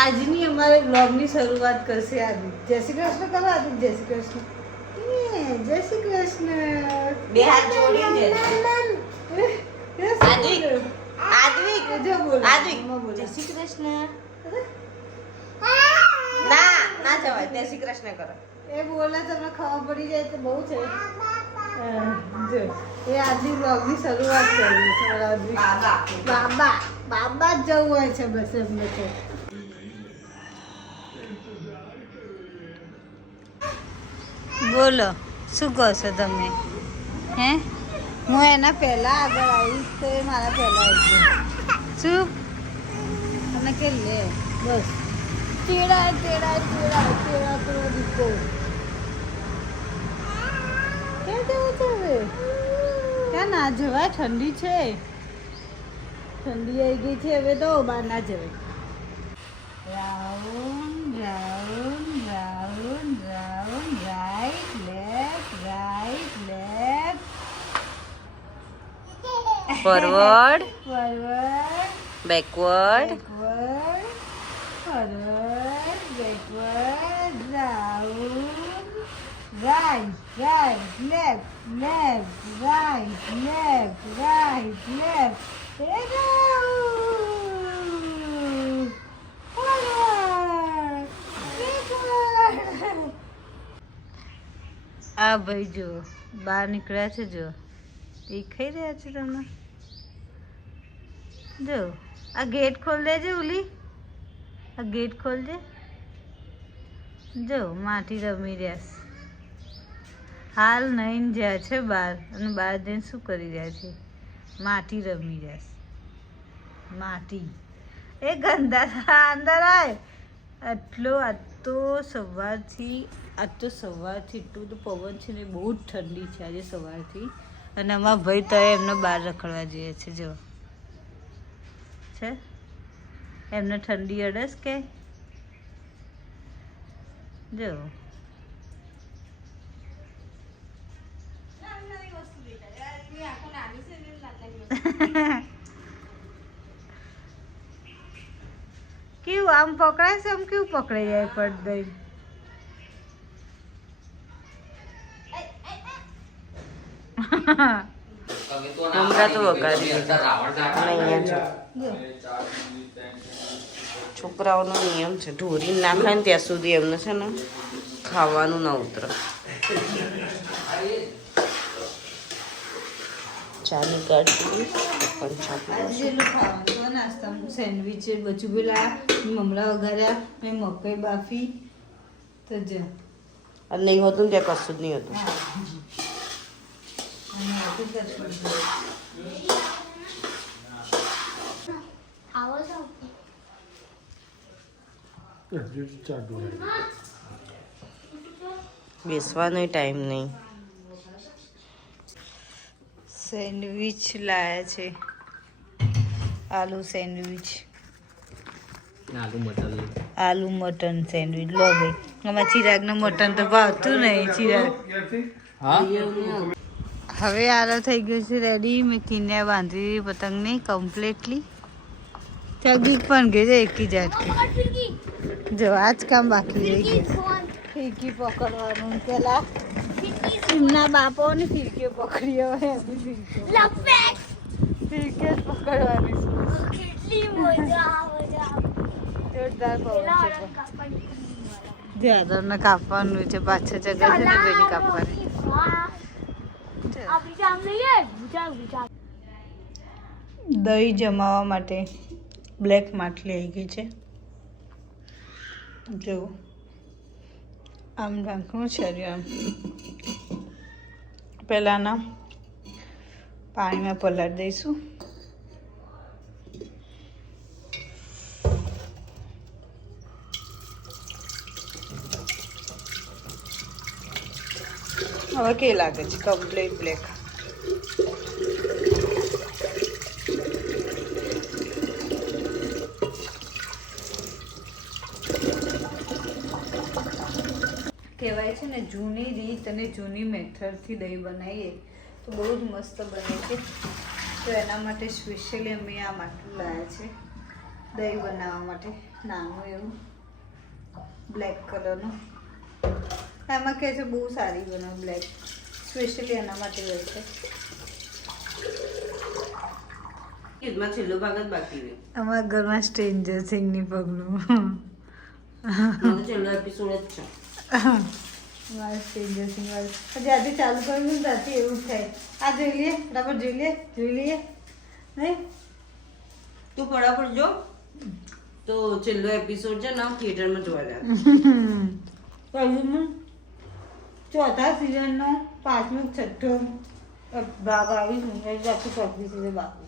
આજની અમારે બ્લોગની શરૂઆત કરશે આદિ. જય શ્રી કૃષ્ણ કરો આદિ. જય શ્રી કૃષ્ણ. જય શ્રી કૃષ્ણ. બે હાથ જોડી દે. આદિ જો બોલો. આદિ બોલો. જય શ્રી કૃષ્ણ. ના ના જવાય. જય શ્રી કૃષ્ણ કરો. એ બોલે તમને ખબર પડી જાય તો બહુ છે. જો એ આજની બ્લોગની શરૂઆત કરી છે. બાબા બાબા જ જવું હોય છે બસ એમને તો. બોલો શું કહો છો તમે? હે હું એના પહેલા આગળ આવીશ તો એ મારા પહેલા આવજો. શું અને કે લે બસ તેડા તેડા તેડા તેડા કરો દીકો. ક્યાં જવું છે હવે? ક્યાં ના જવાય? ઠંડી છે, ઠંડી આવી ગઈ છે હવે તો બહાર ના જવાય. Round round round round right left right left forward forward backward backward forward backward round right right left left right left right left round forward backward. આ ભાઈ જો બહાર નીકળ્યા છે. જો દેખાઈ રહ્યા છે તમને? જો આ ગેટ ખોલ દેજે ઉલી. આ ગેટ ખોલજે. જો માટી રમી રહ્યા છે. હાલ નહીં જ્યાં છે બહાર અને બહાર જઈને શું કરી રહ્યા છે? માટી રમી રહ્યા છે. માટી એ ગંદા અંદર આય. આજ તો સવારથી એટલું તો પવન છે ને બહુ જ ઠંડી છે આજે સવારથી. અને અમારા ભાઈ તો એમને બહાર રખડવા જઈએ છે. જો છે એમને ઠંડી અડસ કે જો કેવું આમ પકડાય છે? આમ કેવું પકડાઈ જાય પડ દઈ? હમણાં તો વગાડી છોકરાઓનો નિયમ છે ઢોરી નાખાય ને ત્યાં સુધી એમને છે ને ખાવાનું ના ઉતરે. ચાની કાઢી નાસ્તામાં સેન્ડવીચ બચું પેલા મમરા વઘાર્યા મેં મકાઈ બાફી તો જ અને નહીં હોતું ને ત્યાં કશું જ નહીં હતું. બેસવાનો ટાઈમ નહીં. સેન્ડવીચ લાયા છે. આલુ સેન્ડવીચ, આલુ મટન સેન્ડવીચ. લો ભાઈ આમાં ચિરાગનું મટન તો ભાવતું નહીં. ચિરાગ હવે આલો થઈ ગયો છે રેડી. મેં કિન્યા બાંધી પતંગને કમ્પ્લીટલી. ચગીક પણ ગઈ છે એકી જાટકી. જો આજ કામ બાકી રહી ગયું. ફીરકી પકડવાનું પેલા એમના બાપાઓની ફીરકીઓ પકડી હવે એમની ફીરકીઓ જ પકડવાની. જોરદાર પવન છે. તમને કાપવાનું છે. પાછળ જગ્યા છે ને પેલી કાપવાની. દહીં જમાવા માટે બ્લેક માટલી આવી ગઈ છે. જો આમ ઢાંકણું છે. આમ પહેલાંના પાણીમાં પલાળી દઈશું. હવે કે લાગે છે કમ્પ્લીટ બ્લેક. કહેવાય છે ને જૂની રીત અને જૂની મેથડથી દહીં બનાવીએ તો બહુ જ મસ્ત બને છે. તો એના માટે સ્પેશિયલી અમે આ માટલું લાવ્યા છે. દહીં બનાવવા માટે નાનું એવું બ્લેક કલરનું. એમાં કહે છે બહુ સારી બને બ્લેક, સ્પેશિયલી એના માટે હોય છે. ઈદમાં છેલ્લો ભાગ જ બાકી રહ્યો. અમારા ઘરમાં સ્ટ્રેન્જર સિંગની પગલું મારો છેલ્લો એપિસોડ જ છે. મારા સ્ટ્રેન્જર સિંગ જ્યાંથી ચાલુ કર્યું ને ત્યાંથી એવું જ થાય. આ જોઈ લઈએ, બરાબર જોઈ લઈએ નહીં. તું ફટાફટ જો તો છેલ્લો એપિસોડ છે ને થિયેટરમાં જોવા ગયા. પહેલું ચોથા સિઝનનો 5મો 6ઠ્ઠો ભાગ આવી આખી 36 બાકી.